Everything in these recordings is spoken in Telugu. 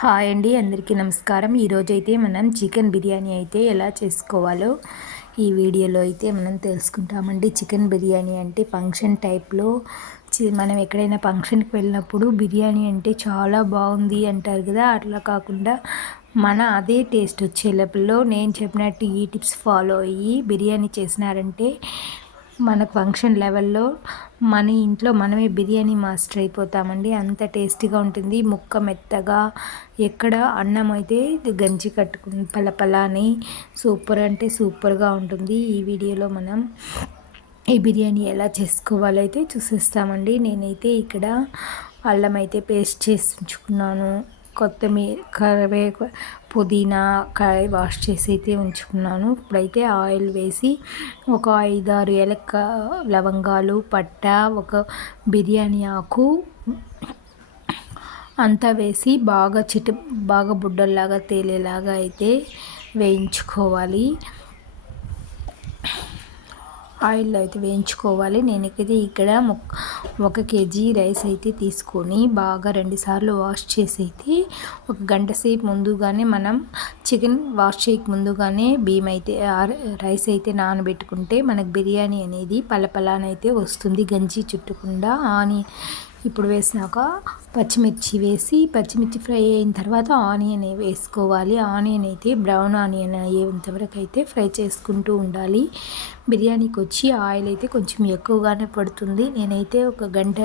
హాయ్ అండి, అందరికీ నమస్కారం. ఈరోజైతే మనం చికెన్ బిర్యానీ అయితే ఎలా చేసుకోవాలో ఈ వీడియోలో అయితే మనం తెలుసుకుంటామండి. చికెన్ బిర్యానీ అంటే ఫంక్షన్ టైప్లో మనం ఎక్కడైనా ఫంక్షన్కి వెళ్ళినప్పుడు బిర్యానీ అంటే చాలా బాగుంది అంటారు కదా, అట్లా కాకుండా మన అదే టేస్ట్ వచ్చే లెవెల్లో నేను చెప్పినట్టు ఈ టిప్స్ ఫాలో అయ్యి బిర్యానీ చేసినారంటే మనకు ఫంక్షన్ లెవెల్లో మన ఇంట్లో మనమే బిర్యానీ మాస్టర్ అయిపోతామండి. అంత టేస్టీగా ఉంటుంది. ముక్క మెత్తగా, ఎక్కడ అన్నం అయితే గంజి కట్టుకుని పలపలా అని సూపర్ అంటే సూపర్గా ఉంటుంది. ఈ వీడియోలో మనం ఈ బిర్యానీ ఎలా చేసుకోవాలో అయితే చూసేస్తామండి. నేనైతే ఇక్కడ అల్లం అయితే పేస్ట్ చేసి ఉంచుకున్నాను. కొత్తిమీర, కరివేపాకు, పుదీనా కడాయి వాష్ చేసి అయితే ఉంచుకున్నాను. ఇప్పుడైతే ఆయిల్ వేసి ఒక 5-6 ఏలక్క లవంగాలు, పట్ట, ఒక బిర్యానీ ఆకు అంతా వేసి బాగా బుడ్డల్లాగా తేలేలాగా అయితే వేయించుకోవాలి. ఆయిల్లో అయితే వేయించుకోవాలి. నేనైతే ఇక్కడ 1 కేజీ రైస్ అయితే తీసుకొని బాగా 2 సార్లు వాష్ చేసి అయితే 1 గంట సేపు ముందుగానే మనం చికెన్ వాష్ చేయక ముందుగానే బియ్యం అయితే రైస్ అయితే నానబెట్టుకుంటే మనకు బిర్యానీ అనేది పలపలానైతే వస్తుంది, గంజి చుట్టకుండా. ఇప్పుడు వేసినాక పచ్చిమిర్చి ఫ్రై అయిన తర్వాత ఆనియన్ వేసుకోవాలి. ఆనియన్ అయితే బ్రౌన్ ఆనియన్ అయ్యేంతవరకు అయితే ఫ్రై చేసుకుంటూ ఉండాలి. బిర్యానీకి వచ్చి ఆయిల్ అయితే కొంచెం ఎక్కువగానే పడుతుంది. నేనైతే 1 గంట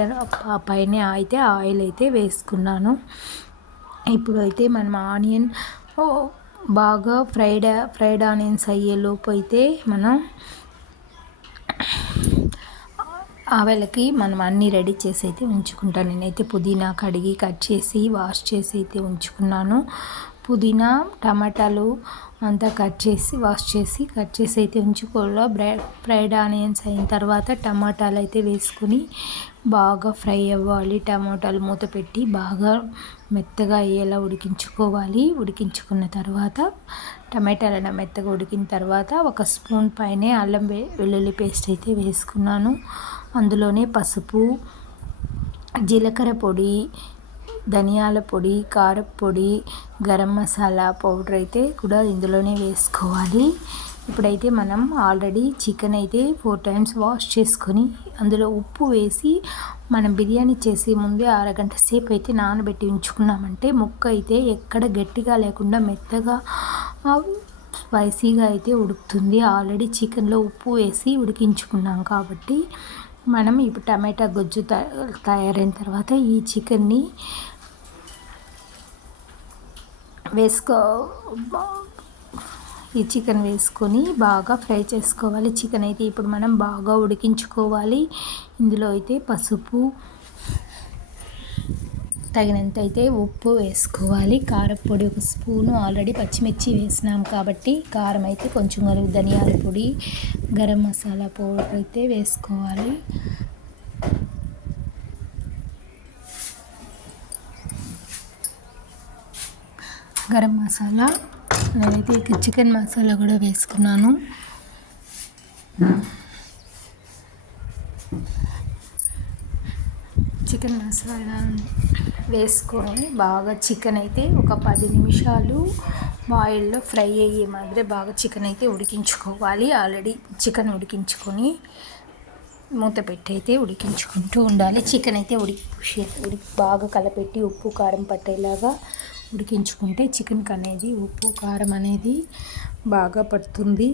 పైన అయితే ఆయిల్ అయితే వేసుకున్నాను. ఇప్పుడు అయితే మనం ఆనియన్ బాగా ఫ్రైడ్ ఆనియన్స్ అయ్యేలోపు అయితే మనం ఆవలకి మనం అన్నీ రెడీ చేసి అయితే ఉంచుకుంటాను. నేనైతే పుదీనా కడిగి కట్ చేసి వాష్ చేసి అయితే ఉంచుకున్నాను. పుదీనా, టమాటాలు అంతా వాష్ చేసి అయితే ఉంచుకోవాలి. ఫ్రైడ్ ఆనియన్స్ అయిన తర్వాత టమాటాలు అయితే వేసుకుని బాగా ఫ్రై అవ్వాలి. టమాటాలు మూత పెట్టి బాగా మెత్తగా అయ్యేలా ఉడికించుకోవాలి. ఉడికించుకున్న తర్వాత టమాటాలను మెత్తగా ఉడికిన తర్వాత 1 స్పూన్ పైనే అల్లం వెల్లుల్లి పేస్ట్ అయితే వేసుకున్నాను. అందులోనే పసుపు, జీలకర్ర పొడి, ధనియాల పొడి, కారపొడి, గరం మసాలా పౌడర్ అయితే కూడా ఇందులోనే వేసుకోవాలి. ఇప్పుడైతే మనం ఆల్రెడీ చికెన్ అయితే 4 టైమ్స్ వాష్ చేసుకొని అందులో ఉప్పు వేసి మనం బిర్యానీ చేసే ముందే 1/2 గంట సేపు అయితే నానబెట్టి ఉంచుకున్నామంటే ముక్క అయితే ఎక్కడ గట్టిగా లేకుండా మెత్తగా స్పైసీగా అయితే ఉడుకుతుంది. ఆల్రెడీ చికెన్లో ఉప్పు వేసి ఉడికించుకున్నాం కాబట్టి మనం ఇప్పుడు టమాటా గుజ్జు తయారైన తర్వాత ఈ చికెన్ని చికెన్ వేసుకొని బాగా ఫ్రై చేసుకోవాలి. చికెన్ అయితే ఇప్పుడు మనం బాగా ఉడికించుకోవాలి. ఇందులో అయితే పసుపు, తగినంత అయితే ఉప్పు వేసుకోవాలి. కారపొడి 1 స్పూను, ఆల్రెడీ పచ్చిమిర్చి వేసినాం కాబట్టి కారం అయితే కొంచెం ధనియాల పొడి, గరం మసాలా పౌడర్ అయితే వేసుకోవాలి. గరం మసాలా, నేనైతే చికెన్ మసాలా కూడా వేసుకున్నాను. చికెన్ మసాలా వేసుకొని బాగా చికెన్ అయితే ఒక 10 నిమిషాలు ఆయిల్లో ఫ్రై అయ్యే మాదిరి బాగా చికెన్ అయితే ఉడికించుకోవాలి. ఆల్రెడీ చికెన్ ఉడికించుకొని మూత పెట్టి అయితే ఉడికించుకుంటూ ఉండాలి. చికెన్ అయితే బాగా కలపెట్టి ఉప్పు కారం పట్టేలాగా ఉడికించుకుంటే చికెన్కి అనేది ఉప్పు కారం అనేది బాగా పడుతుంది.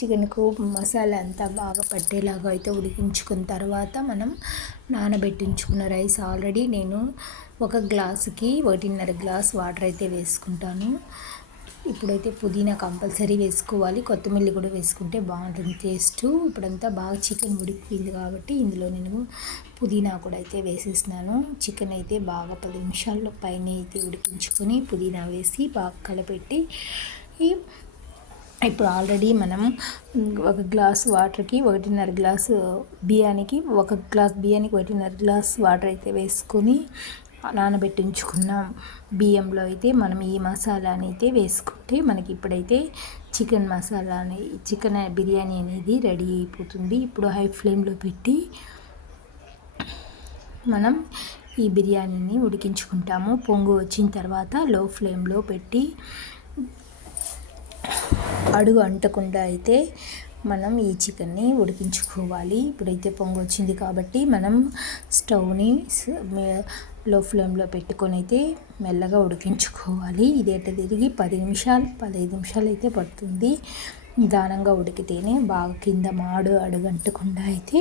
చికెన్కు మసాలా అంతా బాగా పట్టేలాగా అయితే ఉడికించుకున్న తర్వాత మనం నానబెట్టించుకున్న రైస్ ఆల్రెడీ నేను 1 గ్లాసుకి 1.5 గ్లాస్ వాటర్ అయితే వేసుకుంటాను. ఇప్పుడైతే పుదీనా కంపల్సరీ వేసుకోవాలి. కొత్తిమీర కూడా వేసుకుంటే బాగుంటుంది టేస్ట్. ఇప్పుడంతా బాగా చికెన్ ఉడికిపోయింది కాబట్టి ఇందులో నేను పుదీనా కూడా అయితే వేసేసినాను. చికెన్ అయితే బాగా 10 నిమిషాల్లో పైన అయితే ఉడికించుకొని పుదీనా వేసి బాగా కలపెట్టి ఇప్పుడు ఆల్రెడీ మనం 1 గ్లాస్ వాటర్కి 1.5 గ్లాసు బియ్యానికి 1 గ్లాస్ బియ్యానికి 1.5 గ్లాస్ వాటర్ అయితే వేసుకొని నానబెట్టి ఉంచుకున్న బియ్యంలో అయితే మనం ఈ మసాలాని అయితే వేసుకుంటే మనకి ఇప్పుడైతే చికెన్ బిర్యానీ అనేది రెడీ అయిపోతుంది. ఇప్పుడు హై ఫ్లేమ్లో పెట్టి మనం ఈ బిర్యానీని ఉడికించుకుంటాము. పొంగు వచ్చిన తర్వాత లో ఫ్లేమ్లో పెట్టి అడుగు అంటకుండా అయితే మనం ఈ చికెన్ని ఉడికించుకోవాలి. ఇప్పుడైతే పొంగు వచ్చింది కాబట్టి మనం స్టవ్ని లో ఫ్లేమ్లో పెట్టుకొని అయితే మెల్లగా ఉడికించుకోవాలి. ఇదేట తిరిగి 15 నిమిషాలు అయితే పడుతుంది. నిదానంగా ఉడికితేనే బాగా కింద అడుగంటకుండా అయితే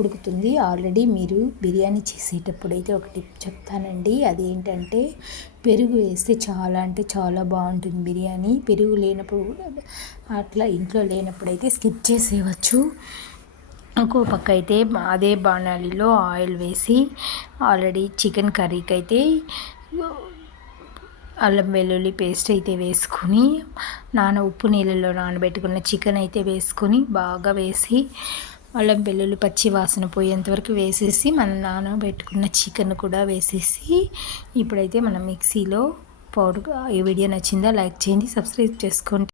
ఉడుకుతుంది. ఆల్రెడీ మీరు బిర్యానీ చేసేటప్పుడు అయితే ఒక టిప్ చెప్తానండి. అదేంటంటే పెరుగు వేస్తే చాలా అంటే చాలా బాగుంటుంది బిర్యానీ. పెరుగు లేనప్పుడు అట్లా ఇంట్లో లేనప్పుడు అయితే స్కిప్ చేసేయవచ్చు. ఇంకో పక్క అయితే అదే బాణాలిలో ఆయిల్ వేసి ఆల్రెడీ చికెన్ కర్రీకి అయితే అల్లం వెల్లుల్లి పేస్ట్ అయితే వేసుకొని ఉప్పు నీళ్ళలో నానబెట్టుకున్న చికెన్ అయితే వేసుకొని బాగా వేసి అల్లం వెల్లుల్లి పచ్చి వాసన పోయేంతవరకు వేసేసి మనం నానబెట్టుకున్న చికెన్ కూడా వేసేసి ఇప్పుడైతే మనం మిక్సీలో పౌడర్. ఈ వీడియో నచ్చిందా? లైక్ చేయండి, సబ్స్క్రైబ్ చేసుకోండి.